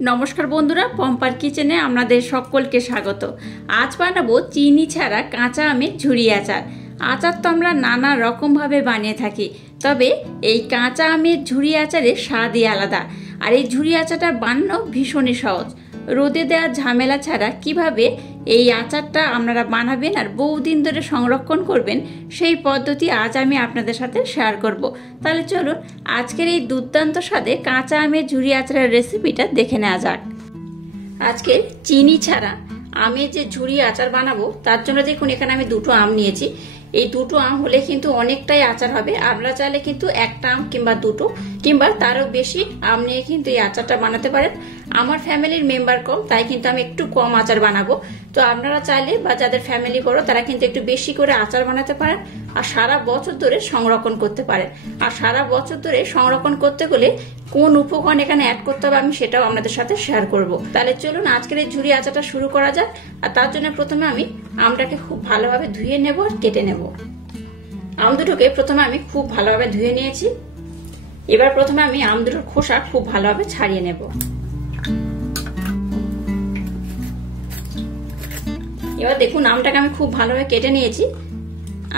নমস্কার বন্ধুরা, পম্পার কিচেনে আপনাদের সকলকে স্বাগত। আজ বানাবো চিনি ছাড়া কাঁচা আমের ঝুরি আচার। আচার তো আমরা নানা রকমভাবে বানিয়ে থাকি, তবে এই কাঁচা আমের ঝুরি আচারের স্বাদই আলাদা। আর এই ঝুরি আচারটা বানানো ভীষণই সহজ। রোদে দেওয়ার ঝামেলা ছাড়া কিভাবে এই আচারটা আপনারা বানাবেন আর বহুদিন ধরে সংরক্ষণ করবেন, সেই পদ্ধতি আজ আমি আপনাদের সাথে শেয়ার করব। তাহলে চলুন আজকের এই দুর্দান্ত স্বাদে কাঁচা আমের ঝুরি আচারের রেসিপিটা দেখে নেওয়া যাক। আজকে চিনি ছাড়া আমের যে ঝুরি আচার বানাবো, তার জন্য দেখুন এখানে আমি দুটো আম নিয়েছি। এই দুটো আম হলে কিন্তু অনেকটাই আচার হবে। আপনারা চাইলে কিন্তু একটা আম কিংবা দুটো কিংবা তারও বেশি আম নিয়ে কিন্তু এই আচারটা বানাতে পারেন। আমার ফ্যামিলির মেম্বার কম, তাই কিন্তু আমি একটু কম আচার বানাবো। তো আপনারা চাইলে বা যাদের ফ্যামিলি বড় তারা কিন্তু একটু বেশি করে আচার বানাতে পারেন আর সারা বছর ধরে সংরক্ষণ করতে পারেন। আর সারা বছর ধরে সংরক্ষণ করতে গেলে কোন উপকরণ এখানে অ্যাড করতে হবে আমি সেটাও আপনাদের সাথে শেয়ার করব। তাহলে চলুন আজকের এই ঝুরি আচারটা শুরু করা যাক। আর তার জন্য প্রথমে আমি আমটাকে খুব ভালোভাবে ধুয়ে নেব আর কেটে নেব। আম দুটোকে প্রথমে আমি খুব ভালোভাবে ধুয়ে নিয়েছি। এবার প্রথমে আমি আম দুটোর খোসা খুব ভালোভাবে ছাড়িয়ে নেব। এবার দেখুন আমটাকে আমি খুব ভালোভাবে কেটে নিয়েছি।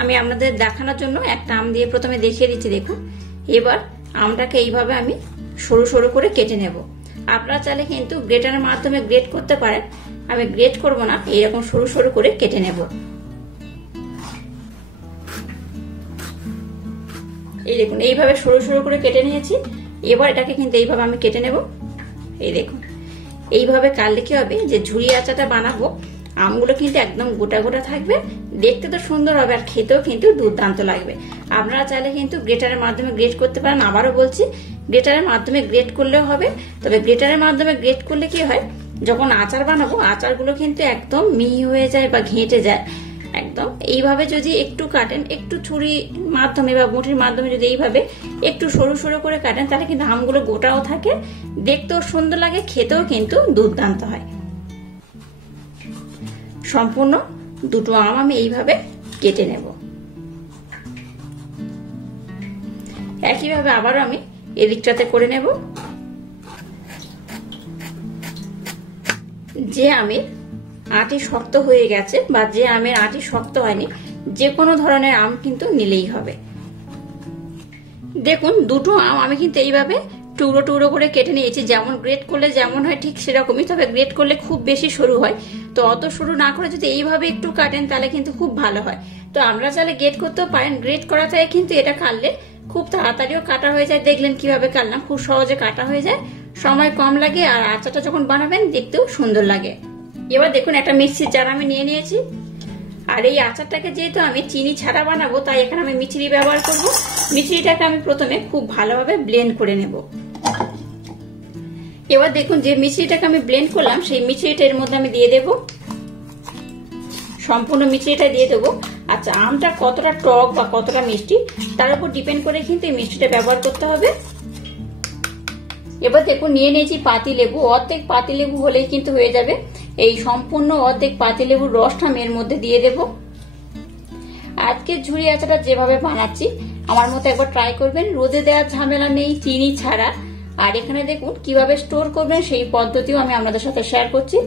আমি আপনাদের দেখানোর জন্য একটা আম দিয়ে প্রথমে দেখিয়ে দিচ্ছি। দেখুন এবার আমটাকে এইভাবে আমি সরু সরু করে কেটে নেব। আপনারা চাইলে কিন্তু গ্রেটারের মাধ্যমে গ্রেট করতে পারেন, আমি গ্রেট করব না, এইরকম সরু সরু করে কেটে নেব। এই দেখুন এইভাবে সরু সরু করে কেটে নিয়েছি। এবার এটাকে কিন্তু এইভাবে আমি কেটে নেব। এই দেখুন এইভাবে কাটলে কি হবে, যে ঝুরি আচারটা বানাবো আমগুলো কিন্তু একদম গোটা গোটা থাকবে, দেখতে তো সুন্দর হবে আর খেতেও কিন্তু দুর্দান্ত লাগবে। আপনারা চাইলে কিন্তু গ্রেটারের মাধ্যমে গ্রেট করতে পারেন। আবারও বলছি, গ্রেটারের মাধ্যমে গ্রেট করলেও হবে, তবে গ্রেটারের মাধ্যমে গ্রেট করলে কি হয়, যখন আচার বানাবো আচারগুলো কিন্তু একদম মিহি হয়ে যায় বা ঘেঁটে যায় একদম। এইভাবে যদি একটু কাটেন, একটু ছুরির মাধ্যমে বা মুঠির মাধ্যমে যদি এইভাবে একটু সরু সরু করে কাটেন, তাহলে কিন্তু আমগুলো গোটাও থাকে, দেখতেও সুন্দর লাগে, খেতেও কিন্তু দুর্দান্ত হয়। সম্পূর্ণ দুটো আম আমি এইভাবে কেটে নেব। একইভাবে আবারও আমি এদিকটাতে করে নেব। যে আমের আটি শক্ত হয়ে গেছে বা যে আমের আটি শক্ত হয়নি, যে কোনো ধরনের আম কিন্তু নিলেই হবে। দেখুন দুটো আম আমি কিন্তু এইভাবে টুকরো টুকরো করে কেটে নিয়েছি। যেমন গ্রেট করলে যেমন হয় ঠিক সেরকমই, তবে গ্রেট করলে খুব বেশি সরু হয়, তো অত সরু না করে যদি এইভাবে একটু কাটেন তাহলে কিন্তু খুব ভালো হয়। তো আমরা চাইলে গ্রেট করতেও পারেন, গ্রেট করা যায় কিন্তু এটা কাটলে খুব তাড়াতাড়িও কাটা হয়ে যায়। দেখলেন কিভাবে কাটলাম, খুব সহজে কাটা হয়ে যায়, সময় কম লাগে আর আচারটা যখন বানাবেন দেখতেও সুন্দর লাগে। এবার দেখুন একটা মিক্সির জার আমি নিয়ে নিয়েছি। আর এই আচারটাকে যেহেতু আমি চিনি ছাড়া বানাবো, তাই এখানে আমি মিছরি ব্যবহার করব। মিছরিটাকে আমি প্রথমে খুব ভালোভাবে ব্লেন্ড করে নেব। এবার দেখুন যে মিছরিটাকে আমি ব্লেন্ড করলাম, সেই মিছরিটা এর মধ্যে আমি দিয়ে দেব। সম্পূর্ণ মিছরিটা দিয়ে দেবো। আচ্ছা, আমটা কতটা টক বা কতটা মিষ্টি তার উপর ডিপেন্ড করে কিন্তু এই মিষ্টিটা ব্যবহার করতে হবে। এবার দেখুন নিয়ে নিয়েছি পাতি লেবু। অর্ধেক পাতি লেবু হলেই কিন্তু হয়ে যাবে। এই সম্পূর্ণ অর্ধেক পাতি লেবুর রসটা আমি এর মধ্যে দিয়ে দেব। আজকে ঝুরি আচারটা যেভাবে বানাচ্ছি আমার মতো একবার ট্রাই করবেন। রোদে দেওয়ার ঝামেলা নেই চিনি ছাড়া। আর এখানে দেখুন কিভাবে স্টোর করবেন সেই পদ্ধতিও আমি আপনাদের সাথে শেয়ার করছি।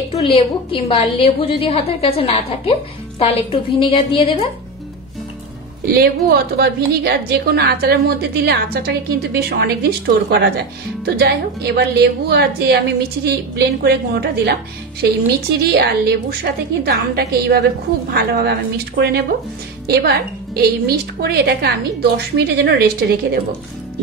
একটু লেবু কিংবা লেবু যদি হাতের কাছে না থাকে তাহলে একটু ভিনিগার দিয়ে দেবেন। লেবু অথবা ভিনিগার যে কোনো আচারের মধ্যে দিলে আচারটাকে কিন্তু বেশ অনেকদিন স্টোর করা যায়। তো যাই হোক, এবার লেবু আর যে আমি মিছরি ব্লেন্ড করে গুঁড়োটা দিলাম, সেই মিছরি আর লেবুর সাথে কিন্তু আমটাকে এইভাবে খুব ভালোভাবে আমি মিক্সড করে নেব। এবার এই মিক্সড করে এটাকে আমি 10 মিনিটের জন্য রেস্টে রেখে দেবো।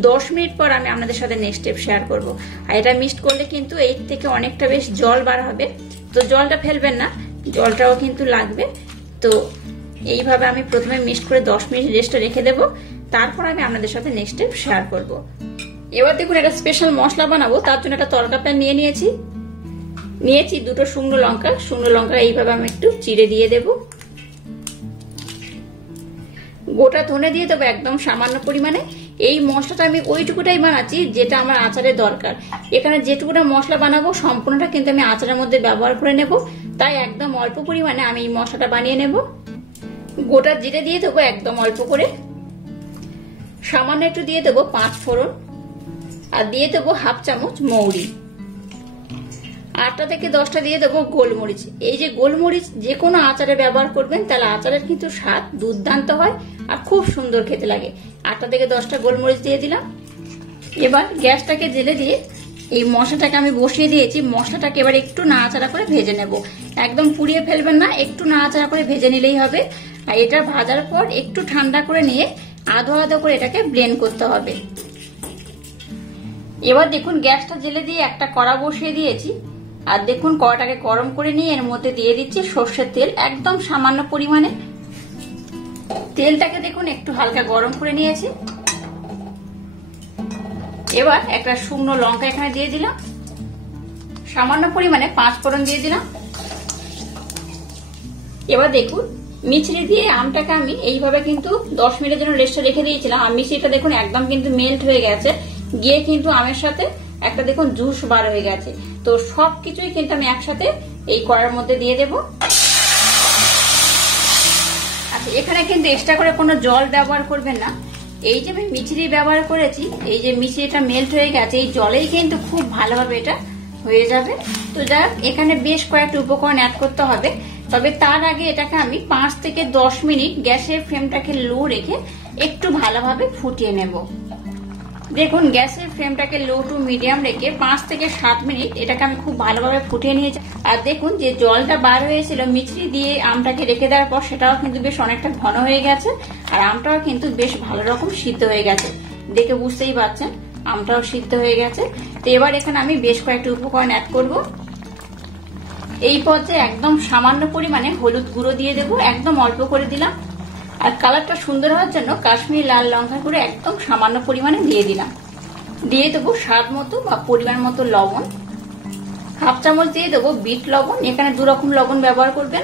10 মিনিট পর আমি আপনাদের সাথে নেক্সট স্টেপ শেয়ার করব। আর এটা মিক্সড করলে কিন্তু এর থেকে অনেকটা বেশ জল বার হবে, তো জলটা ফেলবেন না, জলটাও কিন্তু লাগবে। তো এইভাবে আমি প্রথমে মিক্সড করে 10 মিনিট রেস্টে রেখে দেব, তারপর আমি আপনাদের সাথে নেক্সট স্টেপ শেয়ার করব। এবার দেখুন একটা স্পেশাল মশলা বানাবো, তার জন্য একটা তড়কা প্যান নিয়ে নিয়েছি দুটো শুকনো লঙ্কা। শুকনো লঙ্কা এইভাবে আমি একটু চিড়ে দিয়ে দেব। গোটা ধনে দিয়ে দেবো একদম সামান্য পরিমাণে। এই মশলাটা আমি ওইটুকুটাই বানাচ্ছি যেটা আমার আচারের দরকার। এখানে যেটুকুটা মশলা বানাবো সম্পূর্ণটা কিন্তু আমি আচারের মধ্যে ব্যবহার করে নেব, তাই একদম অল্প পরিমাণে আমি এই মশলাটা বানিয়ে নেব। গোটা জিরে দিয়ে দেবো একদম অল্প করে, সামান্য একটু দিয়ে দেবো 5 ফোড়ন, আর দিয়ে দেবো হাফ চামচ মৌরি। 8টা থেকে 10টা দিয়ে দেবো গোলমরিচ। এই যে গোলমরিচ যে কোনো আচারে ব্যবহার করবেন, তাহলে আচারের কিন্তু স্বাদ দুর্দান্ত হয় আর খুব সুন্দর খেতে লাগে। 8টা থেকে 10টা গোলমরিচ দিয়ে দিলাম। এবার গ্যাসটাকে জেলে দিয়ে এই মশলাটাকে আমি বসিয়ে দিয়েছি। মশলাটাকে এবার একটু নাড়াচাড়া করে ভেজে নেব, একদম পুড়িয়ে ফেলবেন না, একটু নাড়াচাড়া করে ভেজে নিলেই হবে। আর এটা ভাজার পর একটু ঠান্ডা করে নিয়ে আধো আধো করে এটাকে ব্লেন্ড করতে হবে। এবার দেখুন গ্যাসটা জেলে দিয়ে একটা কড়া বসিয়ে দিয়েছি। আর দেখুন কড়াটাকে গরম করে নিয়ে এর মধ্যে দিয়ে দিচ্ছি সর্ষের তেল, একদম সামান্য পরিমাণে। তেলটাকে দেখুন একটু হালকা গরম করে নিয়েছি। এবার একটা শুকনো লঙ্কা এখানে দিয়ে দিলাম, সামান্য পরিমাণে 5 ফোড়ন দিয়ে দিলাম। এবার দেখুন মিছরি দিয়ে আমটাকে আমি এইভাবে কিন্তু 10 মিনিটের জন্য রেস্টে রেখে দিয়েছিলাম। আর মিছরিটা দেখুন একদম কিন্তু মেল্ট হয়ে গেছে, গিয়ে কিন্তু আমের সাথে একটা দেখুন জুস বার হয়ে গেছে। তো সবকিছুই কিন্তু আমি একসাথে এই কড়ার মধ্যে দিয়ে দেব। আচ্ছা, এখানে কিন্তু এক্সট্রা করে কোনো জল ব্যবহার করবেন না। এই যে আমি মিছরি ব্যবহার করেছি, এই যে মিছরিটা মেল্ট হয়ে গেছে, এই জলেই কিন্তু খুব ভালোভাবে এটা হয়ে যাবে। তো যাক, এখানে বেশ কয়েকটা উপকরণ অ্যাড করতে হবে। তবে তার আগে এটাকে আমি 5 থেকে 10 মিনিট গ্যাসের ফ্লেমটাকে লো রেখে একটু ভালোভাবে ফুটিয়ে নেব। দেখুন গ্যাসের ফ্লেমটাকে লো টু মিডিয়াম রেখে 5 থেকে 7 মিনিট এটাকে আমি খুব ভালোভাবে ফুটিয়ে নিয়েছি। আর দেখুন যে জলটা বার হয়েছিল মিছরি দিয়ে আমটাকে রেখে দেওয়ার পর, সেটাও কিন্তু বেশ অনেকটা ঘন হয়ে গেছে। আর আমটাও কিন্তু বেশ ভালো রকম সিদ্ধ হয়ে গেছে, দেখে বুঝতেই পারছেন আমটাও সিদ্ধ হয়ে গেছে। তো এবার এখানে আমি বেশ কয়েকটা উপকরণ অ্যাড করব। এই পর্যায়ে একদম সামান্য পরিমাণে হলুদ গুঁড়ো দিয়ে দেবো, একদম অল্প করে দিলাম। আর কালারটা সুন্দর হওয়ার জন্য কাশ্মীরি লাল লঙ্কা গুঁড়ো একদম সামান্য পরিমাণে দিয়ে দিলাম। দিয়ে দেবো স্বাদ মতো বা পরিমাণ মতো লবণ, হাফ চামচ দিয়ে দেবো বিট লবণ, এখানে 2 রকম লবণ ব্যবহার করবেন।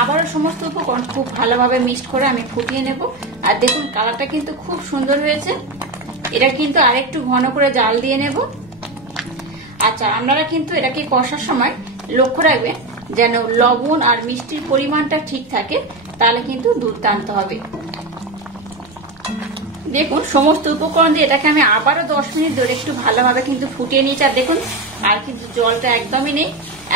আবারও সমস্ত উপকরণ খুব ভালোভাবে মিক্সড করে আমি ফুটিয়ে নেব। আর দেখুন কালারটা কিন্তু খুব সুন্দর হয়েছে। এটা কিন্তু আরেকটু ঘন করে জাল দিয়ে নেব। আচ্ছা, আপনারা কিন্তু এটাকে কষার সময় লক্ষ্য রাখবেন যেন লবণ আর মিষ্টির পরিমাণটা ঠিক থাকে, তাহলে কিন্তু দুর্দান্ত হবে। দেখুন সমস্ত উপকরণ দিয়ে এটাকে আমি আবারও 10 মিনিট ধরে একটু ভালোভাবে কিন্তু ফুটিয়ে নিয়েছি। আর দেখুন আর কিন্তু জলটা একদমই নেই,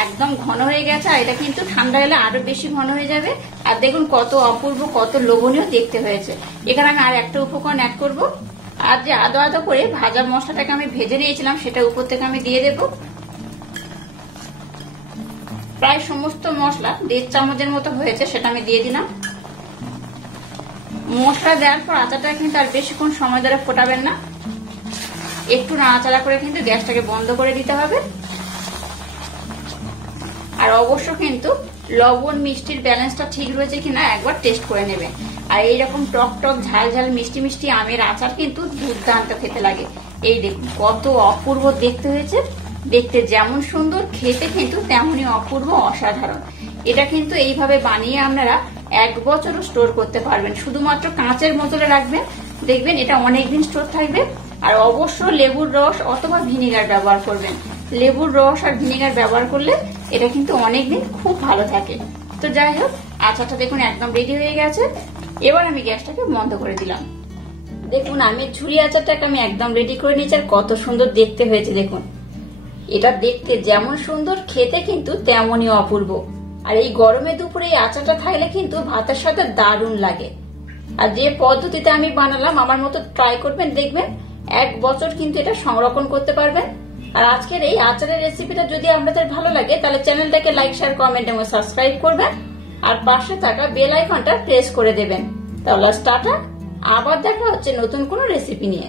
একদম ঘন হয়ে গেছে। আর এটা কিন্তু ঠান্ডা হলে আরো বেশি ঘন হয়ে যাবে। আর দেখুন কত অপূর্ব, কত লোভনীয় দেখতে হয়েছে। এখানে আমি আর একটা উপকরণ অ্যাড করব। আর যে আদো আদো করে ভাজা মশলাটাকে আমি ভেজে নিয়েছিলাম, সেটা উপর থেকে আমি দিয়ে দেব। প্রায় সমস্ত মশলা 1.5 চামচের মতো হয়েছে, সেটা আমি দিয়ে দিলাম। মশলা দেওয়ার পর আচারটা কিন্তু আর বেশিক্ষণ সময় ধরে ফোটাবেন না, একটু নাড়াচাড়া করে কিন্তু গ্যাসটাকে বন্ধ করে দিতে হবে। আর অবশ্য কিন্তু লবণ মিষ্টির ব্যালেন্সটা ঠিক রয়েছে কিনা একবার টেস্ট করে নেবেন। আর এইরকম টক টক ঝাল ঝাল মিষ্টি মিষ্টি আমের আচার কিন্তু দুর্দান্ত খেতে লাগে। এই দেখুন কত অপূর্ব দেখতে হয়েছে, দেখতে যেমন সুন্দর খেতে কিন্তু তেমনই অপূর্ব, অসাধারণ। এটা কিন্তু এইভাবে বানিয়ে আপনারা 1 বছরও স্টোর করতে পারবেন। শুধুমাত্র কাঁচের বোতলে রাখবেন, দেখবেন এটা অনেকদিন স্টোর থাকবে। আর অবশ্য লেবুর রস অথবা ভিনেগার ব্যবহার করবেন। লেবুর রস আর ভিনেগার ব্যবহার করলে এটা কিন্তু অনেকদিন খুব ভালো থাকে। তো যাই হোক, আচারটা দেখুন একদম রেডি হয়ে গেছে। এবার আমি গ্যাসটাকে বন্ধ করে দিলাম। দেখুন আমের ঝুরি আচারটাকে আমি একদম রেডি করে নিয়েছি। আর কত সুন্দর দেখতে হয়েছে দেখুন, এটা দেখতে যেমন সুন্দর খেতে কিন্তু তেমনই অপূর্ব। আর এই গরমে দুপুরে এই আচারটা খাইলে কিন্তু ভাতের সাথে দারুণ লাগে। আর যে পদ্ধতিতে আমি বানালাম আমার মতো ট্রাই করবেন, দেখবেন 1 বছর কিন্তু এটা সংরক্ষণ করতে পারবেন। আর আজকের এই আচারের রেসিপিটা যদি আপনাদের ভালো লাগে, তাহলে চ্যানেলটাকে লাইক, শেয়ার, কমেন্ট এবং সাবস্ক্রাইব করবেন। আর পাশে থাকা বেল আইকনটা প্রেস করে দেবেন। তাহলে টাটা, আবার দেখা হচ্ছে নতুন কোনো রেসিপি নিয়ে।